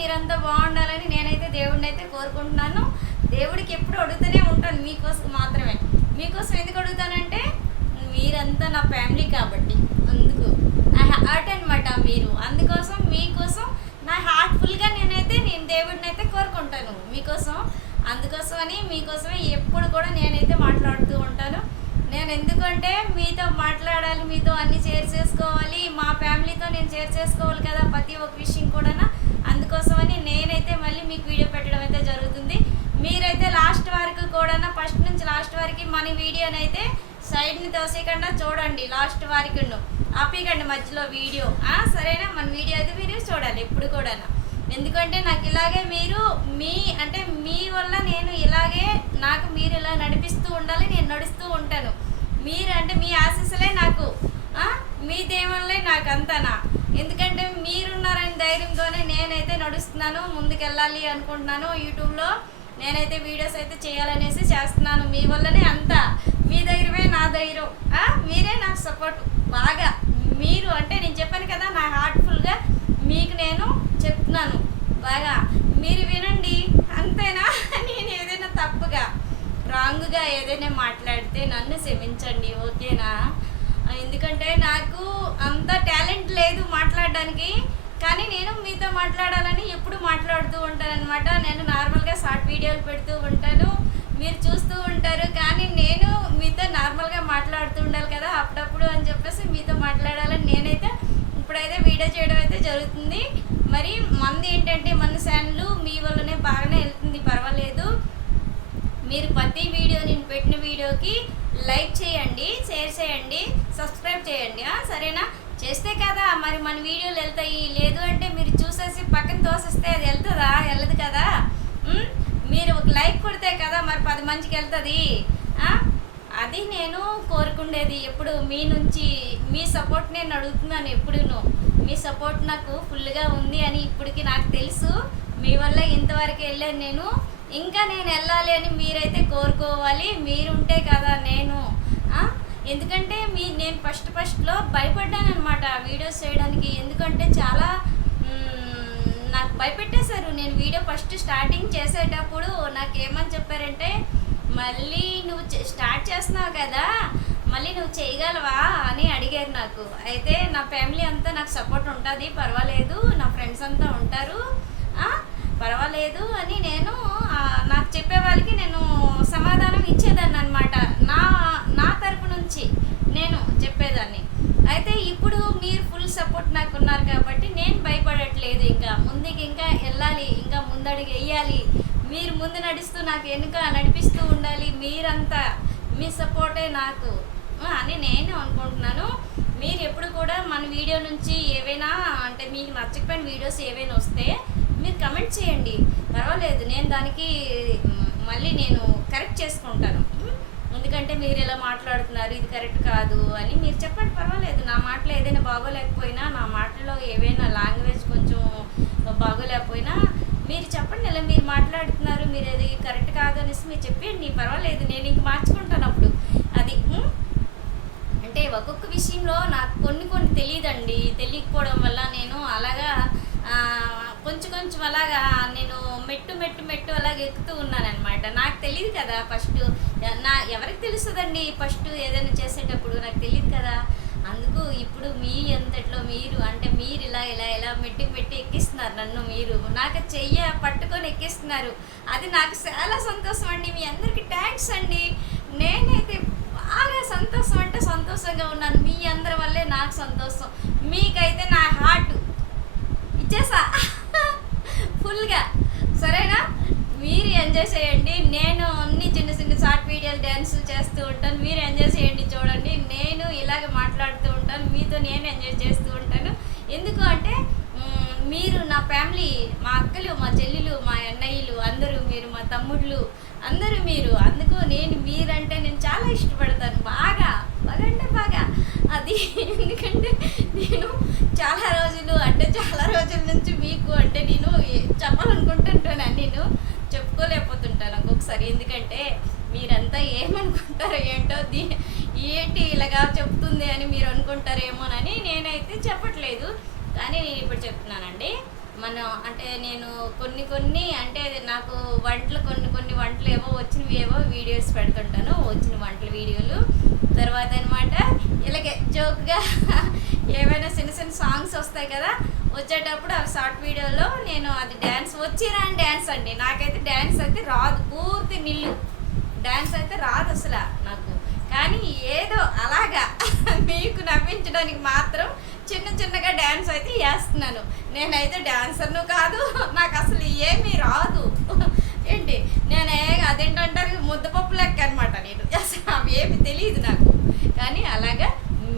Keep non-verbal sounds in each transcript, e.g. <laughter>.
మీరంతా బాగుండాలని నేనైతే దేవుడిని అయితే కోరుకుంటున్నాను. దేవుడికి ఎప్పుడు అడుగుతూనే ఉంటాను మీకోసం మాత్రమే. మీకోసం ఎందుకు అడుగుతానంటే మీరంతా నా ఫ్యామిలీ కాబట్టి. అందుకు. నా హార్ట్ అనమాట మీరు. అందుకోసం మీకోసం నా హార్ట్ఫుల్గా నేనైతే నేను దేవుడిని అయితే కోరుకుంటాను. మీకోసం అందుకోసమని మీకోసమే ఎప్పుడు కూడా నేనైతే మాట్లాడుతూ ఉంటాను. నేను ఎందుకంటే మీతో మాట్లాడాలి మీతో అన్ని షేర్ చేసుకోవాలి. మా ఫ్యామిలీతో నేను షేర్ చేసుకోవాలి కదా ప్రతి ఒక్క విషయం కూడా అందుకోసమని నేనైతే మళ్ళీ మీకు వీడియో పెట్టడం అయితే జరుగుతుంది మీరైతే లాస్ట్ వరకు కూడా ఫస్ట్ నుంచి లాస్ట్ వరకు మన వీడియోనైతే సైడ్ని తోసేయకుండా చూడండి లాస్ట్ వరకు ఆపేయకండి మధ్యలో వీడియో. సరేనా? మన వీడియో అయితే మీరు చూడాలి ఎప్పుడు కూడా ఎందుకంటే నాకు ఇలాగే మీరు మీ అంటే మీ వల్ల నేను ఇలాగే నాకు మీరు ఇలా నడిపిస్తూ ఉండాలి నేను నడుస్తూ ఉంటాను. మీరు అంటే మీ ఆశీస్సులే నాకు మీ దేవుళ్ళే నాకు అంతనా? ఎందుకంటే మీరున్నారని ధైర్యంతోనే నేనైతే నడుస్తున్నాను ముందుకెళ్ళాలి అనుకుంటున్నాను. యూట్యూబ్లో నేనైతే వీడియోస్ అయితే చేయాలనేసి చేస్తున్నాను. మీ వల్లనే అంతా. మీ ధైర్యమే నా ధైర్యం మీరే నాకు సపోర్ట్ బాగా. మీరు అంటే నేను చెప్పాను కదా నా హార్ట్ఫుల్గా మీకు నేను చెప్తున్నాను. బాగా. మీరు వినండి. అంతేనా? <laughs> నేను ఏదైనా తప్పుగా రాంగ్గా ఏదైనా మాట్లాడితే నన్ను క్షమించండి. ఓకేనా? ఎందుకంటే నాకు అంత టాలెంట్ లేదు మాట్లాడడానికి. కానీ నేను మీతో మాట్లాడాలని ఎప్పుడు మాట్లాడుతూ ఉంటాను అనమాట నేను నార్మల్గా షార్ట్ వీడియోలు పెడుతూ ఉంటాను మీరు చూస్తూ ఉంటారు. కానీ నేను మీతో నార్మల్గా మాట్లాడుతూ ఉండాలి కదా అప్పుడప్పుడు అని చెప్పేసి మీతో మాట్లాడాలని నేనైతే ఇప్పుడైతే వీడియో చేయడం అయితే జరుగుతుంది. మరి మంది ఏంటంటే మన ఛానల్ మీ వల్లనే బాగానే వెళ్తుంది పర్వాలేదు. మీరు ప్రతి వీడియో నేను పెట్టిన వీడియోకి లైక్ చేయండి షేర్ చేయండి సబ్స్క్రైబ్ చేయండి. సరేనా? చేస్తే కదా మరి మన వీడియోలు వెళ్తాయి లేదు అంటే మీరు చూసేసి పక్కన తోసేస్తే అది వెళ్తుందా వెళ్ళదు కదా? మీరు ఒక లైక్ కొడితే కదా మరి పది మందికి వెళ్తుంది. అది నేను కోరుకుండేది. ఎప్పుడు మీ నుంచి మీ సపోర్ట్ నేను అడుగుతున్నాను ఎప్పుడును. మీ సపోర్ట్ నాకు ఫుల్గా ఉంది అని ఇప్పటికి నాకు తెలుసు. మీ వల్ల ఇంతవరకు వెళ్ళాను నేను. ఇంకా నేను వెళ్ళాలి అని మీరైతే కోరుకోవాలి. మీరుంటే కదా నేను. ఎందుకంటే మీ నేను ఫస్ట్ ఫస్ట్లో భయపడ్డాను అనమాట వీడియోస్ చేయడానికి. ఎందుకంటే చాలా భయపెట్టేశారు. నేను వీడియో ఫస్ట్ స్టార్టింగ్ చేసేటప్పుడు నాకు ఏమని చెప్పారంటే మళ్ళీ నువ్వు చే- స్టార్ట్ చేస్తున్నావు కదా మళ్ళీ నువ్వు చేయగలవా? అని అడిగారు నాకు. అయితే నా ఫ్యామిలీ అంతా నాకు సపోర్ట్ ఉంటుంది పర్వాలేదు నా ఫ్రెండ్స్ అంతా ఉంటారు. పర్వాలేదు అని నేను నాకు చెప్పే వాళ్ళకి నేను సమాధానం ఇచ్చేదాన్ని అనమాట నా నా తరపు నుంచి నేను చెప్పేదాన్ని అయితే ఇప్పుడు మీరు ఫుల్ సపోర్ట్ నాకు ఉన్నారు కాబట్టి నేను భయపడట్లేదు ఇంకా ముందుకు ఇంకా వెళ్ళాలి ఇంకా ముందడుగు వేయాలి. మీరు ముందు నడుస్తూ నాకు వెనుక నడిపిస్తూ ఉండాలి. మీరంతా మీ సపోర్టే నాకు. అని నేను అనుకుంటున్నాను. మీరు ఎప్పుడు కూడా మన వీడియో నుంచి ఏవైనా అంటే మీకు నచ్చకపోయిన వీడియోస్ ఏవైనా వస్తే మీరు కమెంట్ చేయండి. పర్వాలేదు నేను దానికి మళ్ళీ నేను కరెక్ట్ చేసుకుంటాను. ఎందుకంటే మీరు ఇలా మాట్లాడుతున్నారు ఇది కరెక్ట్ కాదు అని మీరు చెప్పండి పర్వాలేదు. నా మాటలో ఏదైనా బాగోలేకపోయినా నా మాటలో ఏవైనా లాంగ్వేజ్ కొంచెం బాగోలేకపోయినా మీరు చెప్పండి ఇలా మీరు మాట్లాడుతున్నారు మీరు అది కరెక్ట్ కాదు అనేసి మీరు చెప్పండి పర్వాలేదు. నేను ఇంక మార్చుకుంటాను అప్పుడు. అది అంటే ఒక్కొక్క విషయంలో నాకు కొన్ని కొన్ని తెలియదండి. తెలియకపోవడం వల్ల నేను అలాగా కొంచెం కొంచెం అలాగా నేను మెట్టు మెట్టు మెట్టు అలాగ ఎక్కుతూ ఉన్నానన్నమాట. నాకు తెలియదు కదా ఫస్ట్ నా ఎవరికి తెలుస్తుందండి ఫస్ట్ ఏదైనా చేసేటప్పుడు? నాకు తెలియదు కదా. అందుకు ఇప్పుడు మీ అంతట్లో మీరు అంటే మీరు ఇలా ఇలా ఇలా మెట్టి మెట్టి ఎక్కిస్తున్నారు నన్ను మీరు. నాకు చెయ్య పట్టుకొని ఎక్కిస్తున్నారు. అది నాకు చాలా సంతోషం అండి మీ అందరికీ థ్యాంక్స్ అండి. నేనైతే బాగా సంతోషం అంటే సంతోషంగా ఉన్నాను. మీ అందరి వల్లే నాకు సంతోషం. మీకైతే నా హార్ట్ ఇచ్చేసా? ఫుల్గా. సరేనా? మీరు ఎంజాయ్ చేయండి. నేను అన్ని చిన్న చిన్న షార్ట్ వీడియోలు డ్యాన్స్ చేస్తూ ఉంటాను. మీరు ఎంజాయ్ చేయండి చూడండి. నేను ఇలాగ మాట్లాడుతూ ఉంటాను. మీతో నేను ఎంజాయ్ చేస్తూ ఉంటాను. ఎందుకు అంటే మీరు నా ఫ్యామిలీ మా అక్కలు మా చెల్లెలు మా అన్నయ్యలు అందరూ మీరు మా తమ్ముళ్ళు అందరూ మీరు. అందుకు నేను మీరంటే నేను చాలా ఇష్టపడతాను. బాగా. బాగా అంటే బాగా. అది ఎందుకంటే నేను చాలా రోజులు అంటే చాలా రోజుల నుంచి మీకు అంటే నేను చెప్పాలనుకుంటుంటాను నేను చెప్పుకోలేకపోతుంటాను ఒక్కొక్కసారి. ఎందుకంటే మీరంతా ఏమనుకుంటారో ఏంటో దీ ఏంటి ఇలాగా చెప్తుంది అని మీరు అనుకుంటారేమోనని నేనైతే చెప్పట్లేదు. కానీ నేను ఇప్పుడు చెప్తున్నానండి. మనం అంటే నేను కొన్ని కొన్ని అంటే నాకు వంటలు కొన్ని కొన్ని వంటలు ఏవో వచ్చినవి ఏవో వీడియోస్ పెడుతుంటాను. వచ్చిన వంటల వీడియోలు. తర్వాత అనమాట ఇలాగే జోక్గా <laughs> ఏమైనా చిన్న చిన్న సాంగ్స్ వస్తాయి కదా వచ్చేటప్పుడు ఆ షార్ట్ వీడియోలో నేను అది డ్యాన్స్ వచ్చిరా డ్యాన్స్ అండి. నాకైతే డ్యాన్స్ అయితే రాదు పూర్తి నిల్లు. డ్యాన్స్ అయితే రాదు అసలు నాకు. కానీ ఏదో అలాగా <laughs> మీకు నవ్వించడానికి మాత్రం చిన్న చిన్నగా డ్యాన్స్ అయితే వేస్తున్నాను నేనైతే డ్యాన్సర్ను కాదు నాకు అసలు ఏమీ రాదు. ఏంటి? నేనే అదేంటంటారు? ముద్దపప్పు లెక్క అనమాట నేను. అసలు అవి ఏమి తెలియదు నాకు. కానీ అలాగా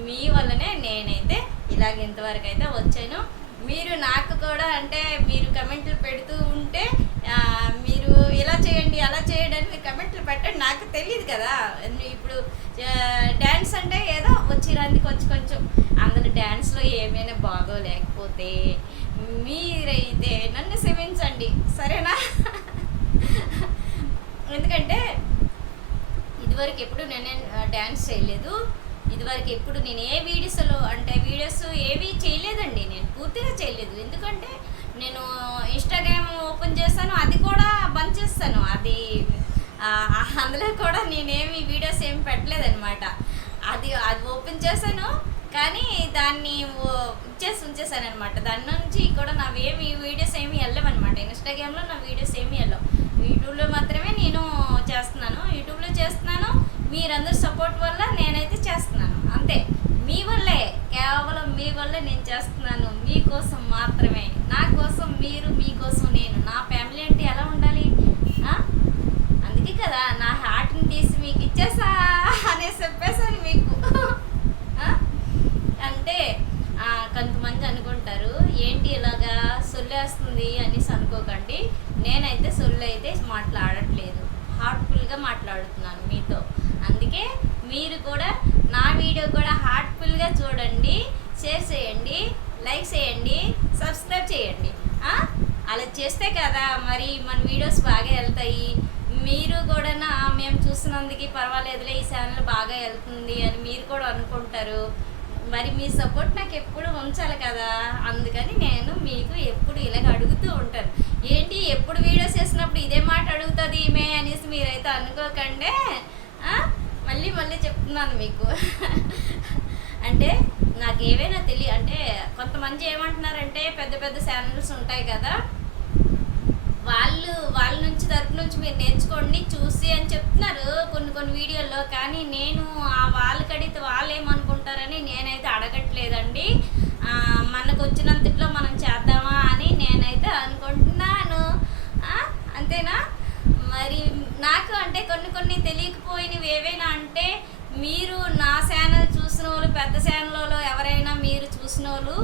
మీ వల్లనే నేనైతే ఇలాగ ఇంతవరకు అయితే వచ్చాను. మీరు నాకు కూడా అంటే మీరు కమెంట్లు పెడుతూ ఉంటే మీరు ఇలా చేయండి అలా చేయండి అని మీరు కమెంట్లు పెట్టండి. నాకు తెలియదు కదా. ఇప్పుడు డ్యాన్స్ అంటే ఏదో వచ్చిరంది కొంచెం కొంచెం. అందులో డ్యాన్స్లో ఏమైనా బాగో లేకపోతే మీరైతే నన్ను క్షమించండి సరేనా? ఎందుకంటే ఇదివరకు ఎప్పుడు నేను డ్యాన్స్ చేయలేదు. ఇదివరకు ఎప్పుడు నేను ఏ వీడియోస్లో అంటే వీడియోస్ ఏవి చేయలేదండి నేను పూర్తిగా చేయలేదు. ఎందుకంటే నేను ఇన్స్టాగ్రామ్ ఓపెన్ చేస్తాను అది కూడా బంద్ చేస్తాను. అది అందులో కూడా నేనేమి వీడియోస్ ఏమి పెట్టలేదనమాట అది అది ఓపెన్ చేశాను. కానీ దాన్ని ఓ- ఇచ్చేసి ఉంచేసాను అనమాట దాని నుంచి కూడా నావేమి వీడియోస్ ఏమి వెళ్ళవన్నమాట ఇన్స్టాగ్రామ్లో నా వీడియోస్ ఏమి వెళ్ళవు. యూట్యూబ్లో మాత్రమే నేను చేస్తున్నాను. యూట్యూబ్లో చేస్తున్నాను. మీరందరూ సపోర్ట్ వల్ల నేనైతే చేస్తున్నాను. అంతే. మీ వల్లే. కేవలం మీ వల్లే నేను చేస్తున్నాను. మీకోసం మాత్రమే. నా కోసం మీరు మీకోసం నేను నా ఫ్యామిలీ అంటే ఎలా ఉండాలి ఆ? అందుకే కదా నా హార్ట్ని తీసి మీకు ఇచ్చేసా అనేసి చెప్పేసాను మీకు ఆ? అంటే ఆ, కొంతమంది అనుకుంటారు ఏంటి ఇలాగా సొల్లేస్తుంది అనేసి అనుకోకండి. నేనైతే సొల్లు అయితే మాట్లాడట్లేదు. హార్ట్ఫుల్గా మాట్లాడుతున్నాను మీతో. అందుకే మీరు కూడా నా వీడియో కూడా హార్ట్ఫుల్గా చూడండి షేర్ చేయండి లైక్ చేయండి సబ్స్క్రైబ్ చేయండి. అలా చేస్తే కదా మరి మన వీడియోస్ బాగా వెళ్తాయి. మీరు కూడా మేము చూసినందుకు పర్వాలేదులే ఈ ఛానల్ బాగా వెళ్తుంది అని మీరు కూడా అనుకుంటారు. మరి మీ సపోర్ట్ నాకు ఎప్పుడు ఉంచాలి కదా? అందుకని నేను మీకు ఎప్పుడు ఇలాగ అడుగుతూ ఉంటాను. ఏంటి? ఎప్పుడు వీడియోస్ చేసినప్పుడు ఇదే మాట అడుగుతుంది ఈమె అనేసి మీరైతే అనుకోకండే? మళ్ళీ మళ్ళీ చెప్తున్నాను మీకు. <laughs> అంటే నాకు ఏవైనా తెలియ అంటే కొంతమంది ఏమంటున్నారంటే పెద్ద పెద్ద ఛానల్స్ ఉంటాయి కదా? వాళ్ళు వాళ్ళ నుంచి తరపు నుంచి మీరు నేర్చుకోండి చూసి అని చెప్తున్నారు కొన్ని కొన్ని వీడియోల్లో. కానీ నేను ఆ వాళ్ళకి అడిగితే వాళ్ళు ఏమనుకుంటారని నేనైతే అడగట్లేదండి. మనకు వచ్చినంతట్లో మనం చేద్దామా అని నేనైతే అనుకుంటున్నాను. అంతేనా? మరి నాకు అంటే కొన్ని కొన్ని తెలియకపోయినవి ఏవైనా అంటే మీరు నా ఛానల్ చూసిన వాళ్ళు పెద్ద ఛానల్లో ఎవరైనా మీరు చూసిన వాళ్ళు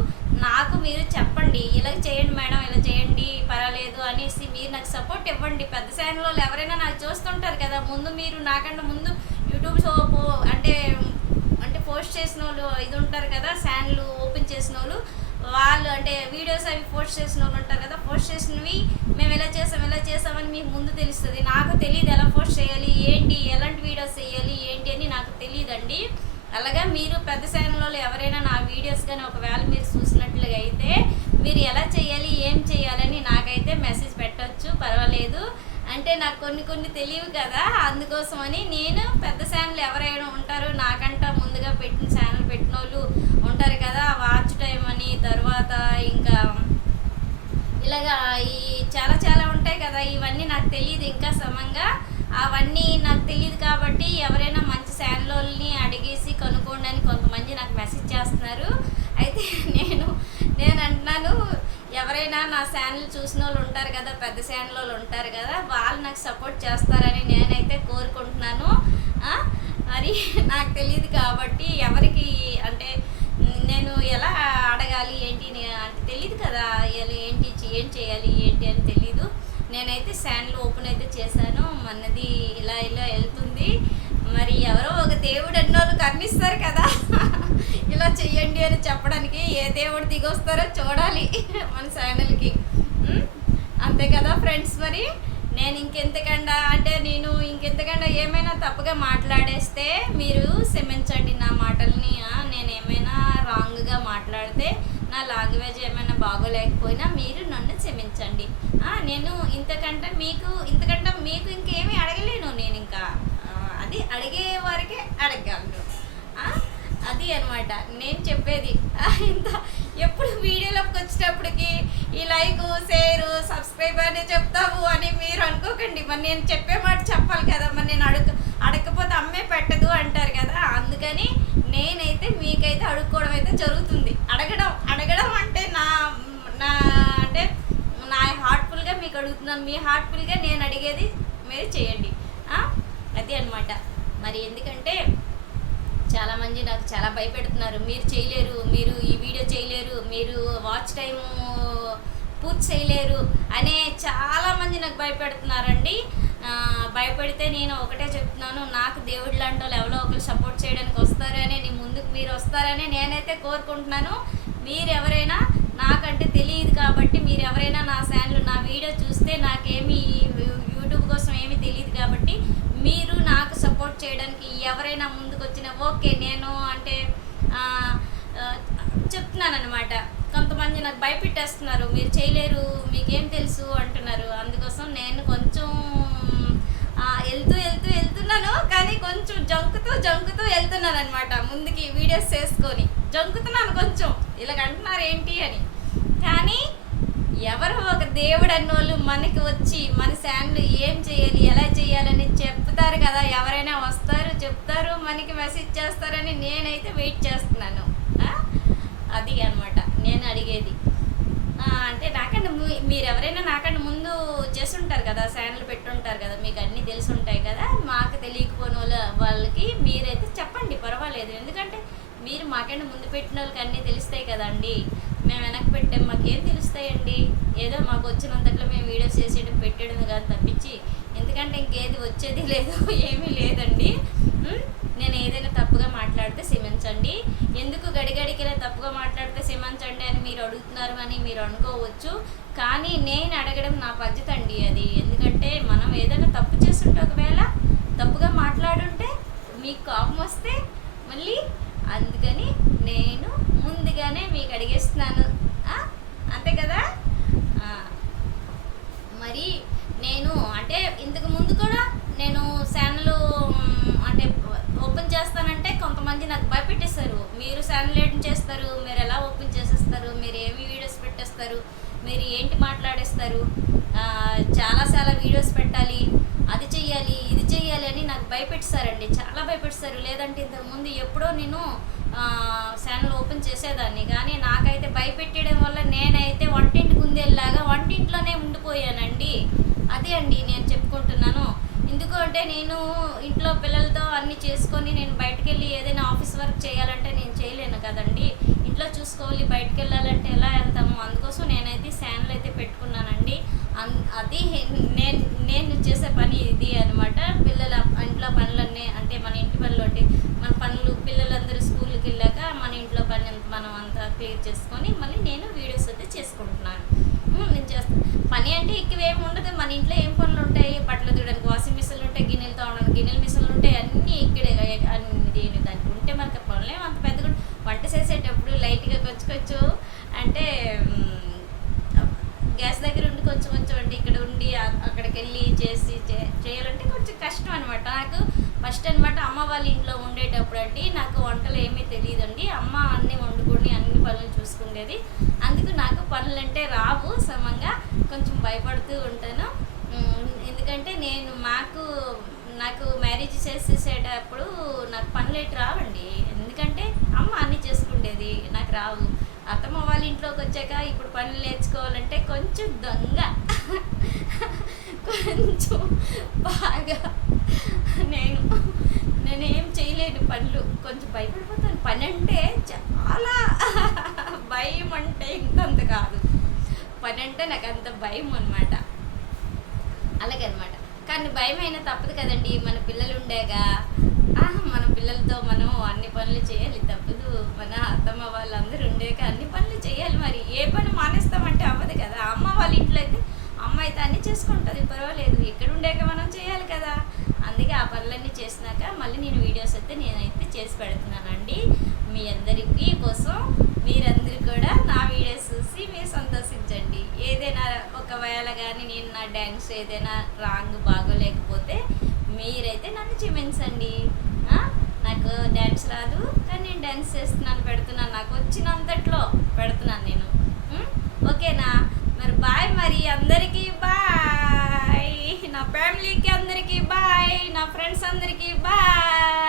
నాకు మీరు చెప్పండి ఇలా చేయండి మేడం ఇలా చేయండి పర్వాలేదు అనేసి మీరు నాకు సపోర్ట్ ఇవ్వండి. పెద్ద ఛానల్లో ఎవరైనా నాకు చూస్తుంటారు కదా ముందు మీరు నాకన్నా ముందు యూట్యూబ్ షో అంటే అంటే పోస్ట్ చేసిన వాళ్ళు ఇది ఉంటారు కదా ఛానల్ ఓపెన్ చేసిన వాళ్ళు వాళ్ళు అంటే వీడియోస్ అవి పోస్ట్ చేసిన వాళ్ళు ఉంటారు కదా పోస్ట్ చేసినవి మేము ఎలా చేసాం ఎలా చేసామని మీకు ముందు తెలుస్తుంది. నాకు తెలియదు ఎలా పోస్ట్ చేయాలి ఏంటి ఎలాంటి వీడియోస్ చేయాలి ఏంటి అని నాకు తెలియదండి. అలాగా మీరు పెద్ద ఛానల్లో ఎవరైనా నా వీడియోస్ కానీ ఒకవేళ మీరు చూసినట్లుగా అయితే మీరు ఎలా చేయాలి ఏం చేయాలని నాకైతే మెసేజ్ పెట్టవచ్చు పర్వాలేదు. అంటే నాకు కొన్ని కొన్ని తెలియవు కదా అందుకోసమని నేను పెద్ద ఛానల్ ఎవరైనా ఉంటారు నాకంట ముందుగా పెట్టిన ఛానల్ పెట్టిన వాళ్ళు ఉంటారు కదా వాచ్ టైం అని తర్వాత ఇంకా ఇలాగా ఈ చాలా చాలా ఉంటాయి కదా ఇవన్నీ నాకు తెలియదు ఇంకా సమంగా. అవన్నీ నాకు తెలియదు కాబట్టి ఎవరైనా మంచి ఛానల్ని అడిగేసి కనుక్కోండి అని కొంతమంది నాకు మెసేజ్ చేస్తున్నారు అయితే నేను నేను అంటున్నాను ఎవరైనా నా ఛానల్ చూసిన వాళ్ళు ఉంటారు కదా పెద్ద ఛానల్ వాళ్ళు ఉంటారు కదా వాళ్ళు నాకు సపోర్ట్ చేస్తారని నేనైతే కోరుకుంటున్నాను. అది మరి నాకు తెలియదు కాబట్టి ఎవరికి అంటే నేను ఎలా అడగాలి ఏంటి అంటే తెలియదు కదా ఎలా ఏంటి ఏం చేయాలి ఏంటి అని తెలీదు. నేనైతే శాండ్లు ఓపెన్ అయితే చేశాను మనది ఇలా ఇలా వెళ్తుంది. మరి ఎవరో ఒక దేవుడు అన్నోళ్ళు కర్ణిస్తారు కదా. చెయ్యండి అని చెప్పడానికి ఏ దేవుడు దిగొస్తారో చూడాలి మన ఛానల్కి. అంతే కదా ఫ్రెండ్స్ మరి? నేను ఇంకెంతకండా అంటే నేను ఇంకెంతకండా ఏమైనా తప్పుగా మాట్లాడేస్తే మీరు క్షమించండి నా మాటల్ని నేను ఏమైనా రాంగ్గా మాట్లాడితే నా లాంగ్వేజ్ ఏమైనా బాగోలేకపోయినా మీరు నన్ను క్షమించండి. నేను ఇంతకంటే మీకు ఇంతకంటే మీకు ఇంకేమీ అడగలేను నేను ఇంకా. అది అడిగే వారికే అడగాలి. అది అనమాట నేను చెప్పేది. <laughs> ఇంత ఎప్పుడు వీడియోలోకి వచ్చేటప్పటికి ఈ లైక్ షేర్ సబ్స్క్రైబ్ అని చెప్తావు అని మీరు అనుకోకండి. మరి నేను చెప్పే మాట చెప్పాలి కదా. మరి నేను అడుగు అడగకపోతే అమ్మే పెట్టదు అంటారు కదా. అందుకని నేనైతే మీకైతే అడుక్కోవడం అయితే జరుగుతుంది. అడగడం అడగడం అంటే నా నా అంటే నా హార్ట్ఫుల్గా మీకు అడుగుతున్నాను. మీ హార్ట్ఫుల్గా నేను అడిగేది మీరు చేయండి ఆ? అది అన్నమాట మరి ఎందుకంటే చాలామంది నాకు చాలా భయపెడుతున్నారు. మీరు చేయలేరు మీరు ఈ వీడియో చేయలేరు మీరు వాచ్ టైము పూర్తి చేయలేరు అనే చాలామంది నాకు భయపెడుతున్నారండి. భయపడితే నేను ఒకటే చెప్తున్నాను నాకు దేవుడు లాంటి వాళ్ళు ఎవరో ఒకరు సపోర్ట్ చేయడానికి వస్తారని నీ ముందుకు మీరు వస్తారని నేనైతే కోరుకుంటున్నాను. మీరు ఎవరైనా నాకంటే తెలియదు కాబట్టి మీరు ఎవరైనా నా ఛానల్ నా వీడియో చూస్తే నాకేమి యూట్యూబ్ కోసం ఏమీ తెలియదు కాబట్టి మీరు నాకు సపోర్ట్ చేయడానికి ఎవరైనా ముందుకు వచ్చినా ఓకే నేను అంటే చెప్తున్నాను అనమాట కొంతమంది నాకు భయపెట్టేస్తున్నారు మీరు చేయలేరు మీకేం తెలుసు? అంటున్నారు. అందుకోసం నేను కొంచెం వెళ్తూ వెళ్తూ వెళ్తున్నాను. కానీ కొంచెం జంకుతూ జంకుతూ వెళ్తున్నాను అనమాట ముందుకి వీడియోస్ చేసుకొని. జంకుతున్నాను కొంచెం. ఇలాగ అంటున్నారు ఏంటి అని. కానీ ఎవరో ఒక దేవుడు అన్నోళ్ళు మనకి వచ్చి మన ఛానల్ ఏం చేయాలి ఎలా చేయాలని చెప్తారు కదా ఎవరైనా వస్తారు? చెప్తారు మనకి మెసేజ్ చేస్తారని నేనైతే వెయిట్ చేస్తున్నాను. అది అన్నమాట నేను అడిగేది. అంటే నాకంటే మీరు ఎవరైనా నాకంటే ముందు చేస్తుంటారు కదా ఛానల్ పెట్టుంటారు కదా మీకు అన్నీ తెలిసి ఉంటాయి కదా మాకు తెలియకపోయిన వాళ్ళ వాళ్ళకి మీరైతే చెప్పండి పర్వాలేదు. ఎందుకంటే మీరు మాకంటే ముందు పెట్టిన వాళ్ళకి అన్నీ తెలుస్తాయి కదండి. మేము వెనక్కి పెట్టాం మాకేం తెలుస్తాయండి? ఏదో మాకు వచ్చినంతట్లో మేము వీడియోస్ చేసేయడం పెట్టడం కానీ తప్పించి ఎందుకంటే ఇంకేది వచ్చేది లేదు ఏమీ లేదండి ఉం? నేను ఏదైనా తప్పుగా మాట్లాడితే క్షమించండి ఎందుకు గడిగడికిలా తప్పుగా మాట్లాడితే క్షమించండి అని మీరు అడుగుతున్నారు అని మీరు అనుకోవచ్చు. కానీ నేను అడగడం నా బాధ్యత అండి అది. ఎందుకంటే మనం ఏదైనా తప్పు చేస్తుంటే ఒకవేళ తప్పుగా మాట్లాడుంటే మీకు కోపం వస్తే మళ్ళీ అందుకని నేను ముందుగానే మీకు అడిగేస్తున్నాను ఆ? అంతే కదా ఆ. మరి నేను అంటే ఇంతకు ముందు కూడా నేను ఛానల్ అంటే ఓపెన్ చేస్తానంటే కొంతమంది నాకు భయపెట్టేస్తారు మీరు ఛానల్ ఏం చేస్తారు మీరు ఎలా ఓపెన్ చేసేస్తారు మీరు ఏమి వీడియోస్ పెట్టేస్తారు మీరు ఏంటి మాట్లాడేస్తారు ఆ, చాలా చాలా వీడియోస్ పెట్టాలి అది చెయ్యాలి ఇది చెయ్యాలి అని నాకు భయపెట్టారండి చాలా భయపెట్టారు లేదంటే ఇంతకు ముందు ఎప్పుడో నేను ఛానల్ ఓపెన్ చేసేదాన్ని కానీ నాకైతే భయపెట్టడం వల్ల నేనైతే వంటింటి కుందేలాగా వంటింట్లోనే ఉండిపోయానండి అదే అండి నేను చెప్పుకుంటున్నాను ఎందుకు అంటే నేను ఇంట్లో పిల్లలతో అన్ని చేసుకొని నేను బయటకు వెళ్ళి ఏదైనా ఆఫీస్ వర్క్ చేయాలంటే నేను చేయలేను కదండి. ఇంట్లో చూసుకోవాలి బయటకు వెళ్ళాలంటే ఎలా వెళ్తాము. అందుకోసం నేనైతే ఛానల్ అయితే పెట్టుకున్నానండి. అన్- అది నేను నేను చేసే పని ఇది అనమాట పిల్లల ఇంట్లో పనులన్నీ అంటే మన ఇంటి పనులు అంటే మన పనులు పిల్లలందరూ స్కూల్కి వెళ్ళాక మన ఇంట్లో పని మనం అంతా క్లియర్ చేసుకొని మళ్ళీ నేను వీడియోస్ అయితే చేసుకుంటున్నాను ఉమ్, నేను చేస్తాను పని అంటే ఎక్కువ ఏమి ఉండదు మన ఇంట్లో ఏం పనులు ఉంటాయి బట్టలు తీయడానికి వాషింగ్ మిషన్లు ఉంటాయి గిన్నెలు తోమడానికి గిన్నెల మిషన్లు ఉంటాయి అన్నీ ఇక్కడే అన్ని దేని దానికి ఉంటే మనకి పనులు ఏమి అంత పెద్దగా ఉండవు. వంట చేసేటప్పుడు లైట్గా కొంచెం అంటే ఉమ్, గ్యాస్ దగ్గర ఉండి కొంచెం కొంచెం అంటే ఇక్కడ ఉండి అ- అక్కడికి వెళ్ళి చేసి చే- చేయాలంటే కొంచెం కష్టం అనమాట నాకు ఫస్ట్ అనమాట అమ్మ వాళ్ళ ఇంట్లో ఉండేటప్పుడు అండి నాకు వంటలు ఏమీ తెలియదండి అమ్మ అన్ని వండుకొని అన్ని ఉండేది. అందుకు నాకు పనులు అంటే రావు సమంగా కొంచెం భయపడుతూ ఉంటాను. ఎందుకంటే నేను మాకు నాకు మ్యారేజ్ చేసేసేటప్పుడు నాకు పనులు ఎటు రావండి. ఎందుకంటే అమ్మ అన్ని చేసుకుండేది నాకు రావు. అత్తమ్మ వాళ్ళ ఇంట్లోకి వచ్చాక ఇప్పుడు పనులు నేర్చుకోవాలంటే కొంచెం దొంగ. కొంచెం బాగా నేను నేనేం చేయలేను పనులు. కొంచెం భయపడిపోతాను. పని అంటే చాలా కాదు. పని అంటే నాకు అంత భయం అనమాట అలాగనమాట. కానీ భయం అయినా తప్పదు కదండి. మన పిల్లలు ఉండేగా మన పిల్లలతో మనం అన్ని పనులు చేయాలి. తప్పదు. మన అత్తమ్మ వాళ్ళందరూ ఉండేక అన్ని పనులు చేయాలి మరి. ఏ పని మానేస్తామంటే అవ్వదు కదా. అమ్మ వాళ్ళ ఇంట్లో అయితే అమ్మ అయితే అన్ని చేసుకుంటుంది. పర్వాలేదు. ఇక్కడ ఉండేక మనం చేయాలి కదా. అందుకే ఆ పనులన్నీ చేసినాక మళ్ళీ నేను వీడియోస్ అయితే నేనైతే చేసి పెడుతున్నానండి. మీ అందరికీ కోసం చేయాలి కానీ నేను నా డ్యాన్స్ ఏదైనా రాంగ్ బాగోలేకపోతే మీరైతే నన్ను క్షమించండి. నాకు డ్యాన్స్ రాదు కానీ నేను డ్యాన్స్ చేస్తున్నాను పెడుతున్నాను. నాకు వచ్చినంతట్లో పెడుతున్నాను నేను. ఓకేనా? మరి బాయ్ మరి అందరికీ బాయ్. నా ఫ్యామిలీకి అందరికీ బాయ్. నా ఫ్రెండ్స్ అందరికీ బాయ్.